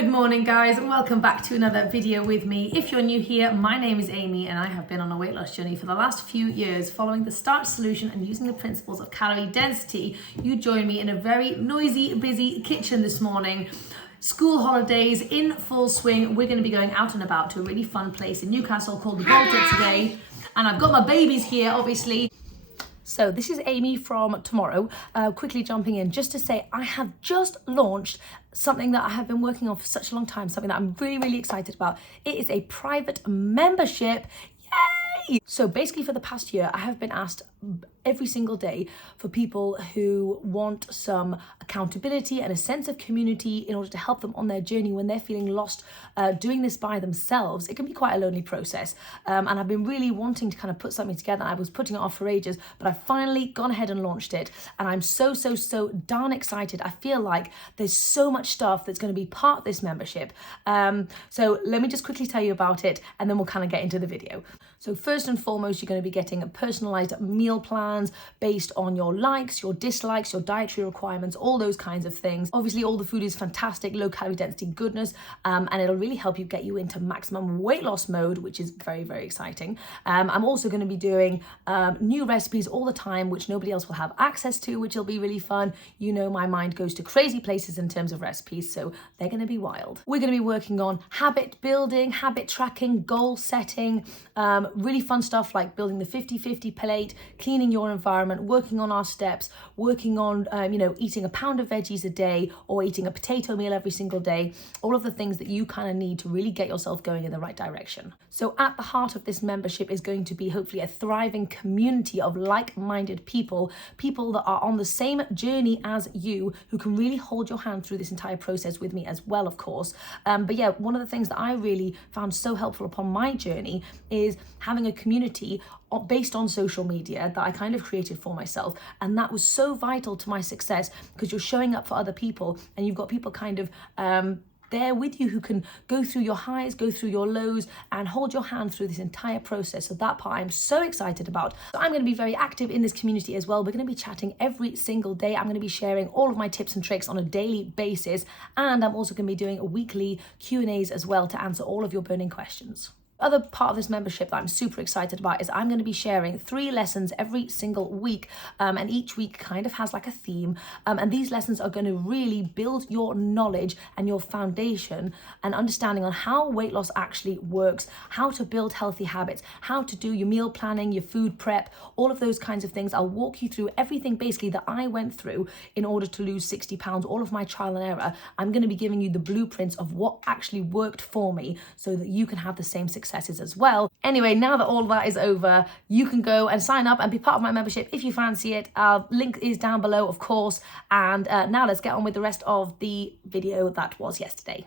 Good morning guys and welcome back to another video with me. If you're new here, my name is Amy and I have been on a weight loss journey for the last few years following the START solution and using the principles of calorie density. You join me in a very noisy, busy kitchen this morning. School holidays in full swing. We're going to be going out and about to a really fun place in Newcastle called the Baltic today. And I've got my babies here, obviously. So this is Amy from tomorrow, quickly jumping in just to say I have just launched something that I have been working on for such a long time, something that I'm really excited about. It is a private membership. Yay! So basically for the past year, I have been asked every single day for people who want some accountability and a sense of community in order to help them on their journey when they're feeling lost doing this by themselves. It can be quite a lonely process, and I've been really wanting to kind of put something together. I was putting it off for ages, but I've finally gone ahead and launched it, and I'm so darn excited. I feel like there's so much stuff that's going to be part of this membership. So let me just quickly tell you about it and then we'll kind of get into the video. So first and foremost, you're going to be getting a personalized meal plans based on your likes, your dislikes, your dietary requirements, all those kinds of things. Obviously, all the food is fantastic, low calorie density goodness, and it'll really help you get you into maximum weight loss mode, which is very exciting. I'm also going to be doing new recipes all the time, which nobody else will have access to, which will be really fun. You know, my mind goes to crazy places in terms of recipes, so they're going to be wild. We're going to be working on habit building, habit tracking, goal setting, really fun stuff like building the 50-50 plate, cleaning your environment, working on our steps, working on, eating a pound of veggies a day or eating a potato meal every single day, all of the things that you kind of need to really get yourself going in the right direction. So at the heart of this membership is going to be hopefully a thriving community of like-minded people that are on the same journey as you, who can really hold your hand through this entire process with me as well, of course. But yeah, one of the things that I really found so helpful upon my journey is having a community based on social media that I kind of created for myself, and that was so vital to my success because you're showing up for other people and you've got people kind of there with you who can go through your highs, go through your lows, and hold your hand through this entire process. So that part I'm so excited about. So I'm going to be very active in this community as well. We're going to be chatting every single day. I'm going to be sharing all of my tips and tricks on a daily basis, and I'm also going to be doing a weekly Q&As as well to answer all of your burning questions. Other part of this membership that I'm super excited about is I'm going to be sharing 3 lessons every single week, and each week kind of has like a theme, and these lessons are going to really build your knowledge and your foundation and understanding on how weight loss actually works, how to build healthy habits, how to do your meal planning, your food prep, all of those kinds of things. I'll walk you through everything basically that I went through in order to lose 60 pounds, all of my trial and error. I'm going to be giving you the blueprints of what actually worked for me so that you can have the same successes as well. Anyway, now that all that is over, you can go and sign up and be part of my membership if you fancy it. Link is down below, of course. And now let's get on with the rest of the video that was yesterday.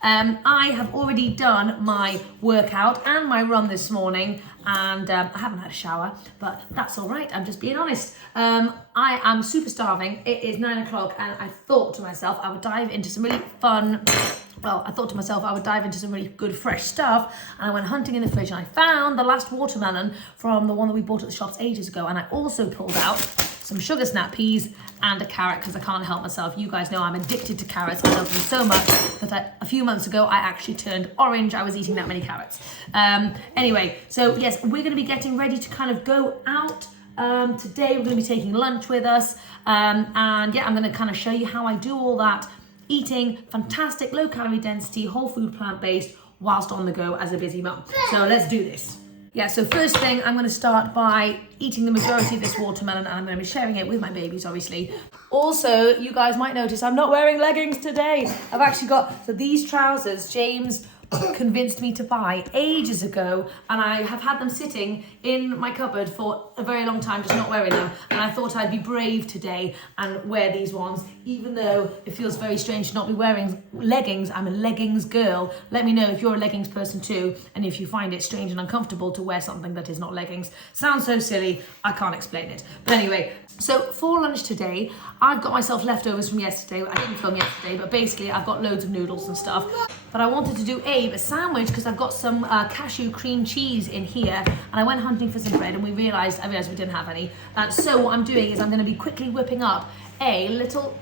I have already done my workout and my run this morning, and I haven't had a shower, but that's all right. I'm just being honest. I am super starving. It is 9 o'clock and I thought to myself I would dive into some really good fresh stuff, and I went hunting in the fridge and I found the last watermelon from the one that we bought at the shops ages ago, and I also pulled out some sugar snap peas and a carrot because I can't help myself. You guys know I'm addicted to carrots. I love them so much that a few months ago I actually turned orange. I was eating that many carrots. Anyway, so yes, we're going to be getting ready to kind of go out. Today we're going to be taking lunch with us, and yeah, I'm going to kind of show you how I do all that, eating fantastic low calorie density, whole food, plant-based, whilst on the go as a busy mum. So let's do this. Yeah, so first thing, I'm going to start by eating the majority of this watermelon, and I'm going to be sharing it with my babies, obviously. Also, you guys might notice I'm not wearing leggings today. I've actually got, so these trousers, James convinced me to buy ages ago, and I have had them sitting in my cupboard for a very long time, just not wearing them, and I thought I'd be brave today and wear these ones, even though it feels very strange to not be wearing leggings. I'm a leggings girl. Let me know if you're a leggings person too, and if you find it strange and uncomfortable to wear something that is not leggings. Sounds so silly, I can't explain it. But anyway, so for lunch today, I've got myself leftovers from yesterday. I didn't film yesterday, but basically I've got loads of noodles and stuff. But I wanted to do a sandwich because I've got some cashew cream cheese in here, and I went hunting for some bread and I realized we didn't have any. So what I'm doing is I'm going to be quickly whipping up a little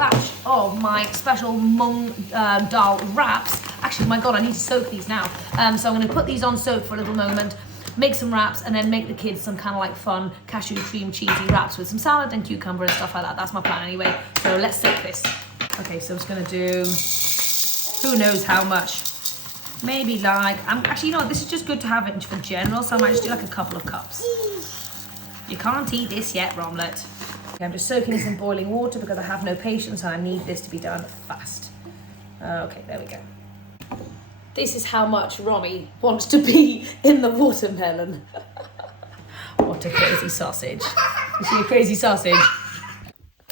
batch of my special mung dal wraps. Actually, my God, I need to soak these now. So I'm going to put these on soak for a little moment, make some wraps, and then make the kids some kind of like fun cashew cream cheesy wraps with some salad and cucumber and stuff like that. That's my plan anyway. So let's soak this. Okay, so I'm just going to do, who knows how much. Maybe like, actually, you know, this is just good to have it for general, so I might just do like a couple of cups. You can't eat this yet, Romlet. Okay, I'm just soaking this in boiling water because I have no patience and I need this to be done fast. Okay, there we go. This is how much Romy wants to be in the watermelon. What a crazy sausage. Is she a crazy sausage?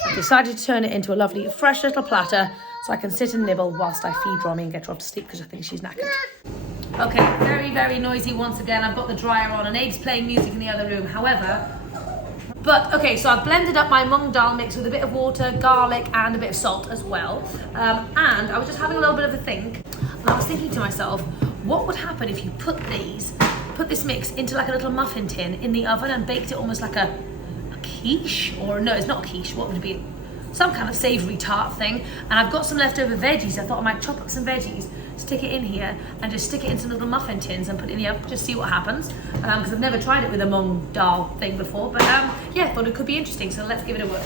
I decided to turn it into a lovely, fresh little platter so I can sit and nibble whilst I feed Romy and get her off to sleep because I think she's knackered. Okay, very, very noisy once again. I've got the dryer on and Eggs playing music in the other room. However, okay, so I've blended up my mung dal mix with a bit of water, garlic, and a bit of salt as well. And I was just having a little bit of a think, and I was thinking to myself, what would happen if you put this mix into like a little muffin tin in the oven and baked it almost like a quiche? Or no, it's not a quiche, what would it be? Some kind of savoury tart thing. And I've got some leftover veggies. I thought I might chop up some veggies, stick it in here, and just stick it in some little muffin tins and put it in the oven, just see what happens. Because I've never tried it with a mung dal thing before, but yeah, thought it could be interesting, so let's give it a whirl.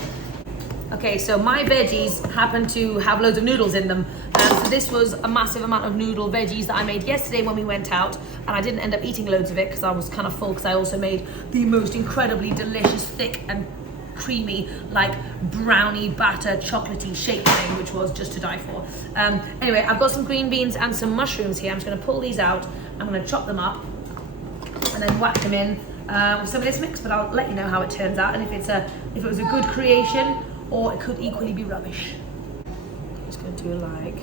Okay, so my veggies happen to have loads of noodles in them. So this was a massive amount of noodle veggies that I made yesterday when we went out, and I didn't end up eating loads of it because I was kind of full, because I also made the most incredibly delicious, thick and creamy, like brownie batter chocolatey shake thing, which was just to die for. Anyway, I've got some green beans and some mushrooms here. I'm just going to pull these out. I'm going to chop them up and then whack them in with some of this mix, but I'll let you know how it turns out and if it was a good creation or it could equally be rubbish. I'm just going to do like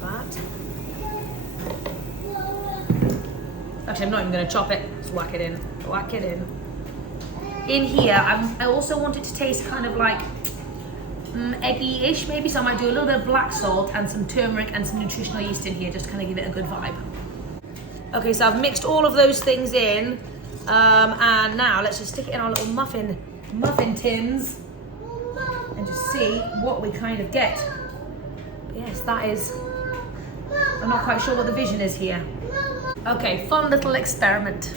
that. Actually, I'm not even going to chop it. Just whack it in. Whack it in. In here, I also want it to taste kind of like eggy-ish maybe, so I might do a little bit of black salt and some turmeric and some nutritional yeast in here just to kind of give it a good vibe. Okay, so I've mixed all of those things in, and now let's just stick it in our little muffin tins and just see what we kind of get. But yes, that is, I'm not quite sure what the vision is here. Okay, fun little experiment.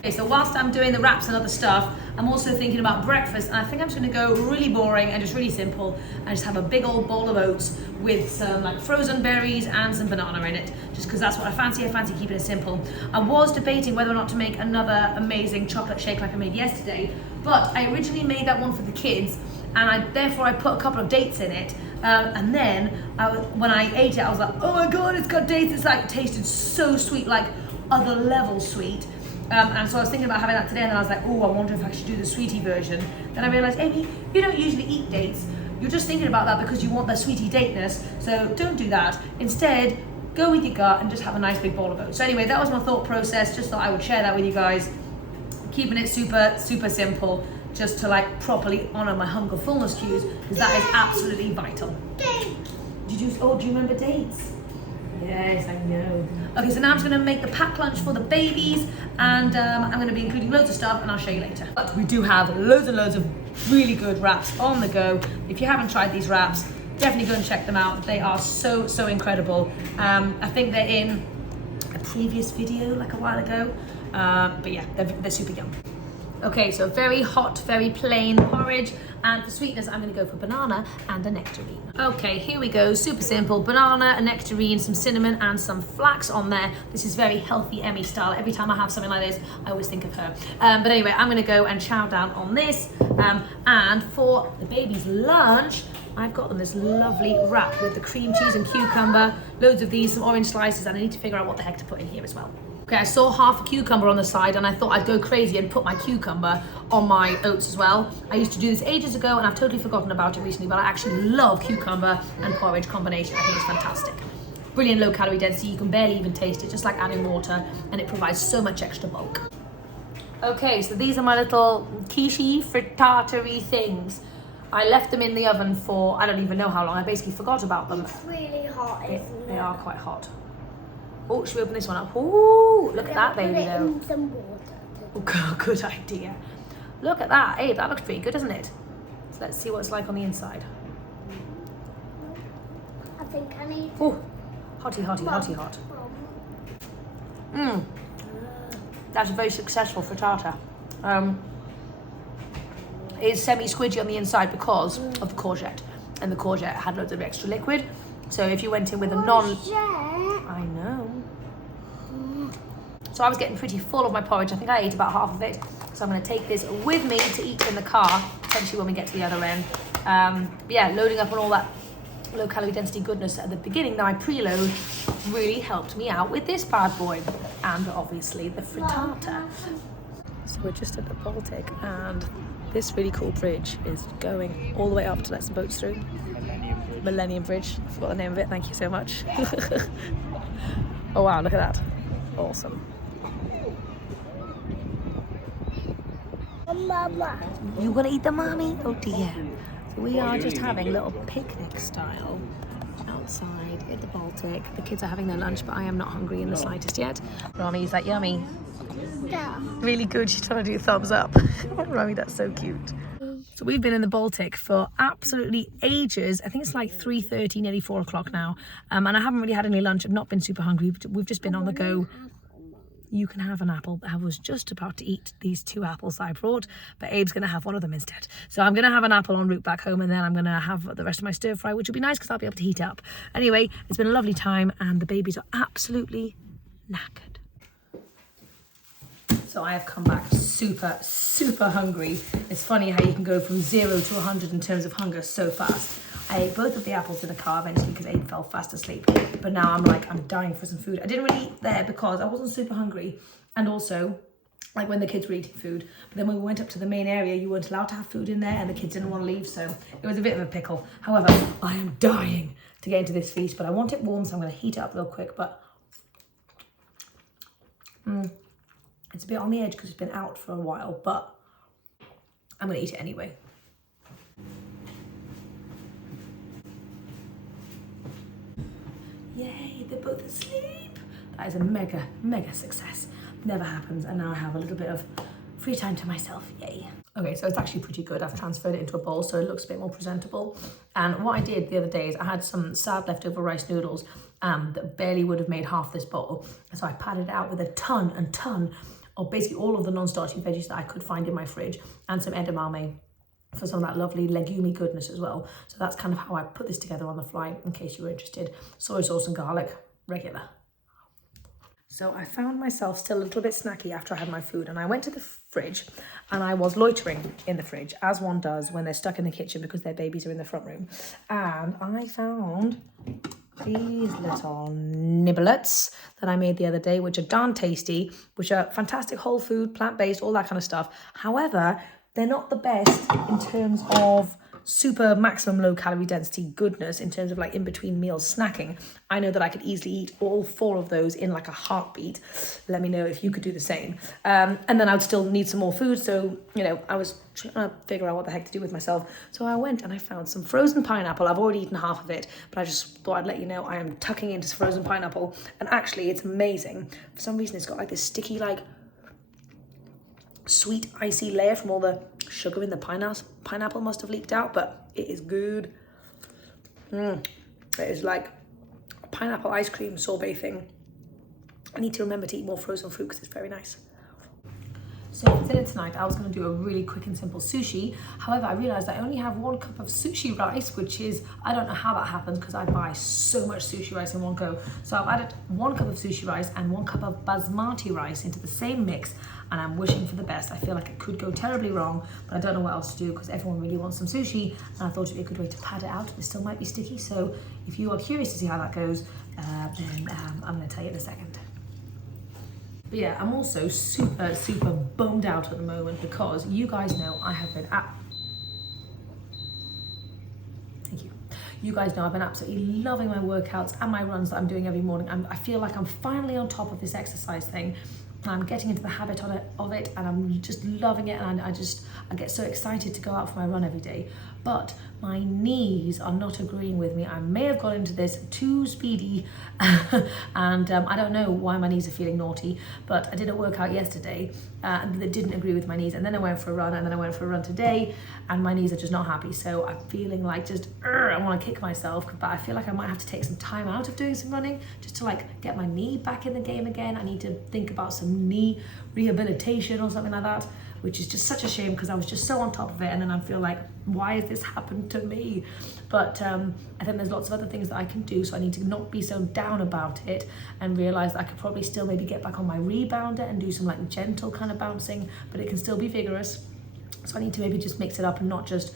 Okay, so whilst I'm doing the wraps and other stuff, I'm also thinking about breakfast, and I think I'm just going to go really boring and just really simple and just have a big old bowl of oats with some like frozen berries and some banana in it, just because that's what I fancy. I fancy keeping it simple. I was debating whether or not to make another amazing chocolate shake like I made yesterday, but I originally made that one for the kids, and therefore I put a couple of dates in it, and then when I ate it, I was like, oh my God, it's got dates. It's like, it tasted so sweet, like other level sweet. And so I was thinking about having that today, and then I was like, oh, I wonder if I should do the sweetie version. Then I realised, Amy, you don't usually eat dates. You're just thinking about that because you want the sweetie dateness, so don't do that. Instead, go with your gut and just have a nice big bowl of oats. So anyway, that was my thought process. Just thought I would share that with you guys. Keeping it super, super simple, just to like properly honour my hunger fullness cues, because that is absolutely vital. Do you remember dates? Yes, I know. Okay, so now I'm just going to make the packed lunch for the babies, and I'm going to be including loads of stuff, and I'll show you later. But we do have loads and loads of really good wraps on the go. If you haven't tried these wraps, definitely go and check them out. They are so, so incredible. I think they're in a previous video like a while ago, but yeah, they're super yum. Okay, so very hot, very plain porridge, and for sweetness, I'm gonna go for banana and a nectarine. Okay, here we go, super simple. Banana, a nectarine, some cinnamon, and some flax on there. This is very healthy Emmy style. Every time I have something like this, I always think of her. But anyway, I'm gonna go and chow down on this. And for the baby's lunch, I've got them this lovely wrap with the cream cheese and cucumber, loads of these, some orange slices, and I need to figure out what the heck to put in here as well. Okay, I saw half a cucumber on the side and I thought I'd go crazy and put my cucumber on my oats as well. I used to do this ages ago and I've totally forgotten about it recently, but I actually love cucumber and porridge combination. I think it's fantastic. Brilliant low calorie density, you can barely even taste it, just like adding water, and it provides so much extra bulk. Okay, so these are my little quiche frittata-y things. I left them in the oven for, I don't even know how long, I basically forgot about them. It's really hot, isn't it? They are quite hot. Oh, should we open this one up? Ooh, look at that baby though. Put it in some water. Oh, good idea. Look at that. Hey, that looks pretty good, doesn't it? So let's see what it's like on the inside. I think I need. Oh, hotty, hotty, hotty, hot. That's very successful frittata. It's semi-squidgy on the inside because of the courgette, and the courgette had loads of extra liquid. So if you went in with a I know. So I was getting pretty full of my porridge. I think I ate about half of it. So I'm going to take this with me to eat in the car, potentially when we get to the other end. Yeah, loading up on all that low calorie density goodness at the beginning, my preload really helped me out with this bad boy, and obviously the frittata. So we're just at the Baltic, and this really cool bridge is going all the way up to let some boats through. Millennium Bridge. I forgot the name of it. Thank you so much. Oh wow, look at that. Awesome. Mama. You want to eat the mommy? Oh dear. So we are just having a little picnic style outside in the Baltic. The kids are having their lunch, but I am not hungry in the slightest yet. Rami, is that yummy? Yeah. Really good. She's trying to do thumbs up. Rami, that's so cute. So we've been in the Baltic for absolutely ages. I think it's like 3:30, nearly 4 o'clock now. And I haven't really had any lunch. I've not been super hungry. We've just been on the go. You can have an apple. I was just about to eat these 2 apples I brought, but Abe's going to have one of them instead. So I'm going to have an apple en route back home, and then I'm going to have the rest of my stir fry, which will be nice because I'll be able to heat up. Anyway, it's been a lovely time, and the babies are absolutely knackered. So I have come back super hungry. It's funny how you can go from 0 to 100 in terms of hunger so fast. I ate both of the apples in the car eventually because Abe fell fast asleep. But now I'm dying for some food. I didn't really eat there because I wasn't super hungry. And also, like when the kids were eating food. But then when we went up to the main area, you weren't allowed to have food in there and the kids didn't want to leave. So it was a bit of a pickle. However, I am dying to get into this feast, but I want it warm, so I'm going to heat it up real quick. But it's a bit on the edge because it's been out for a while, but I'm going to eat it anyway. Yay, they're both asleep. That is a mega success. Never happens, and now I have a little bit of free time to myself. Yay. Okay, so it's actually pretty good. I've transferred it into a bowl so it looks a bit more presentable. And what I did the other day is I had some sad leftover rice noodles that barely would have made half this bowl. And so I padded it out with a ton of basically all of the non-starchy veggies that I could find in my fridge, and some edamame for some of that lovely legume goodness as well. So that's kind of how I put this together on the fly, in case you were interested. Soy sauce and garlic, regular. So I found myself still a little bit snacky after I had my food, and I went to the fridge and I was loitering in the fridge, as one does when they're stuck in the kitchen because their babies are in the front room. And I found these little nibblets that I made the other day, which are darn tasty, which are fantastic whole food, plant-based, all that kind of stuff. However, they're not the best in terms of super maximum low calorie density goodness, in terms of like in between meals snacking. I know that I could easily eat all 4 of those in like a heartbeat. Let me know if you could do the same. And then I would still need some more food. So, you know, I was trying to figure out what the heck to do with myself. So I went and I found some frozen pineapple. I've already eaten half of it, but I just thought I'd let you know I am tucking into frozen pineapple. And actually it's amazing. For some reason it's got like this sticky, like sweet icy layer from all the sugar in the pineapple must have leaked out, but it is good. It is like a pineapple ice cream sorbet thing. I need to remember to eat more frozen fruit because it's very nice. So for dinner tonight, I was going to do a really quick and simple sushi. However, I realized I only have 1 cup of sushi rice, which is, I don't know how that happens because I buy so much sushi rice in one go. So I've added 1 cup of sushi rice and 1 cup of basmati rice into the same mix, and I'm wishing for the best. I feel like it could go terribly wrong, but I don't know what else to do because everyone really wants some sushi, and I thought it'd be a good way to pad it out. It still might be sticky, so if you are curious to see how that goes, then I'm going to tell you in a second. But yeah, I'm also super bummed out at the moment because you guys know I have been You guys know I've been absolutely loving my workouts and my runs that I'm doing every morning. I feel like I'm finally on top of this exercise thing. I'm getting into the habit of it, and I'm just loving it, and I get so excited to go out for my run every day. but my knees are not agreeing with me. I may have got into this too speedy and I don't know why my knees are feeling naughty, but I did a workout yesterday that didn't agree with my knees, and then I went for a run, and then I went for a run today, and my knees are just not happy. So I'm feeling like just I want to kick myself, but I feel like I might have to take some time out of doing some running just to like get my knee back in the game again. I need to think about some knee rehabilitation or something like that, which is just such a shame because I was just so on top of it, and then I feel like, why has this happened to me? But I think there's lots of other things that I can do, so I need to not be so down about it and realize that I could probably still maybe get back on my rebounder and do some like gentle kind of bouncing, but it can still be vigorous. So I need to maybe just mix it up and not just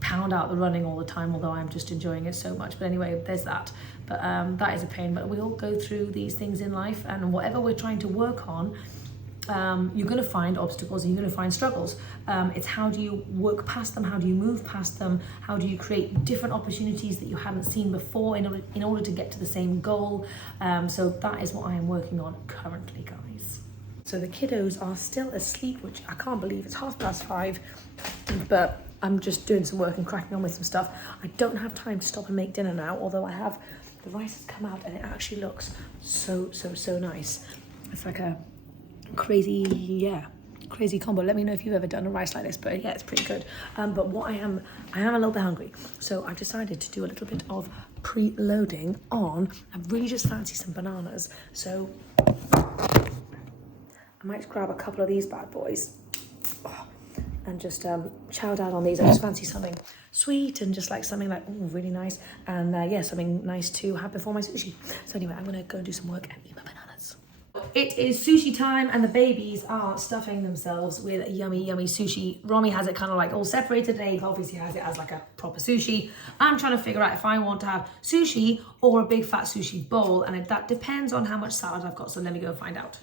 pound out the running all the time, although I'm just enjoying it so much. But anyway, there's that. But that is a pain, but we all go through these things in life, and whatever we're trying to work on, you're going to find obstacles and you're going to find struggles. It's how do you work past them, how do you move past them, how do you create different opportunities that you hadn't seen before in order to get to the same goal. So that is what I am working on currently, guys. So the kiddos are still asleep, which I can't believe. It's 5:30, but I'm just doing some work and cracking on with some stuff. I don't have time to stop and make dinner now, although I have, the rice has come out and it actually looks so nice. It's like a crazy combo. Let me know if you've ever done a rice like this, but yeah, it's pretty good. But what I am a little bit hungry, so I've decided to do a little bit of pre-loading on. I really just fancy some bananas, so I might grab a couple of these bad boys and just chow down on these. I just fancy something sweet and just like something like really nice, and yeah, something nice to have before my sushi. So anyway, I'm gonna go and do some work and eat my bananas. It is sushi time, and the babies are stuffing themselves with yummy sushi. Romy has it kind of like all separated, and Abe obviously has it as like a proper sushi. I'm trying to figure out if I want to have sushi or a big fat sushi bowl, and that depends on how much salad I've got, so let me go find out.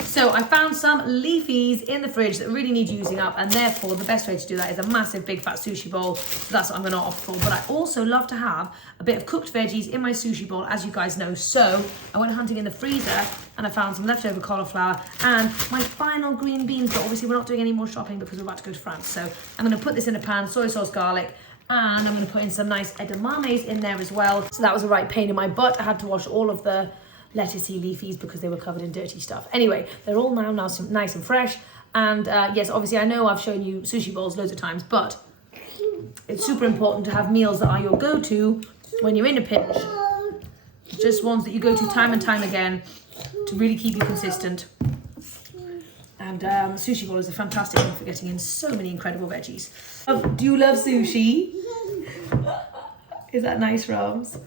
So I found some leafies in the fridge that really need using up, and therefore the best way to do that is a massive big fat sushi bowl. So that's what I'm going to opt for. But I also love to have a bit of cooked veggies in my sushi bowl, as you guys know. So I went hunting in the freezer and I found some leftover cauliflower and my final green beans. But obviously we're not doing any more shopping because we're about to go to France. So I'm going to put this in a pan, soy sauce, garlic, and I'm going to put in some nice edamames in there as well. So that was a right pain in my butt. I had to wash all of the lettucey leafies because they were covered in dirty stuff. Anyway, they're all now nice and fresh. And yes, obviously I know I've shown you sushi bowls loads of times, but it's super important to have meals that are your go-to when you're in a pinch. Just ones that you go to time and time again to really keep you consistent. And sushi bowl is a fantastic one for getting in so many incredible veggies. Do you love sushi? Is that nice, Roms?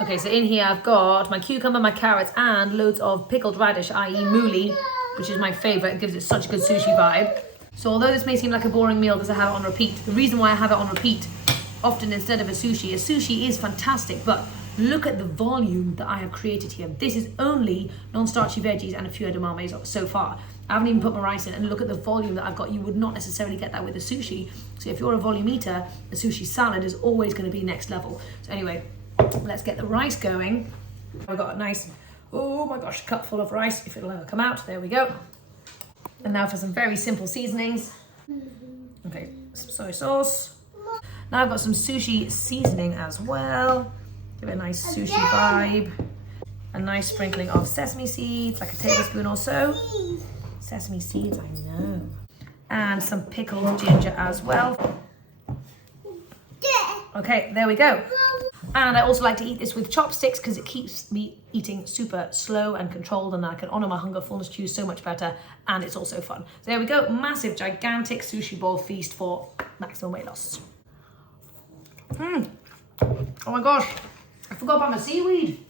Okay, so in here I've got my cucumber, my carrots, and loads of pickled radish, i.e. mouli, which is my favourite. It gives it such a good sushi vibe. So although this may seem like a boring meal because I have it on repeat, the reason why I have it on repeat often instead of a sushi is fantastic, but look at the volume that I have created here. This is only non-starchy veggies and a few edamames so far. I haven't even put my rice in, and look at the volume that I've got. You would not necessarily get that with a sushi. So if you're a volume eater, a sushi salad is always going to be next level. So anyway, let's get the rice going. I've got a nice, oh my gosh, cup full of rice, if it'll ever come out. There we go. And now for some very simple seasonings. Okay, some soy sauce. Now I've got some sushi seasoning as well. Give it a nice sushi vibe. A nice sprinkling of sesame seeds, like a tablespoon or so. Sesame seeds, I know. And some pickled ginger as well. Okay, there we go. And I also like to eat this with chopsticks because it keeps me eating super slow and controlled, and I can honour my hunger fullness cues so much better, and it's also fun. So there we go, massive, gigantic sushi bowl feast for maximum weight loss. Oh my gosh, I forgot about my seaweed.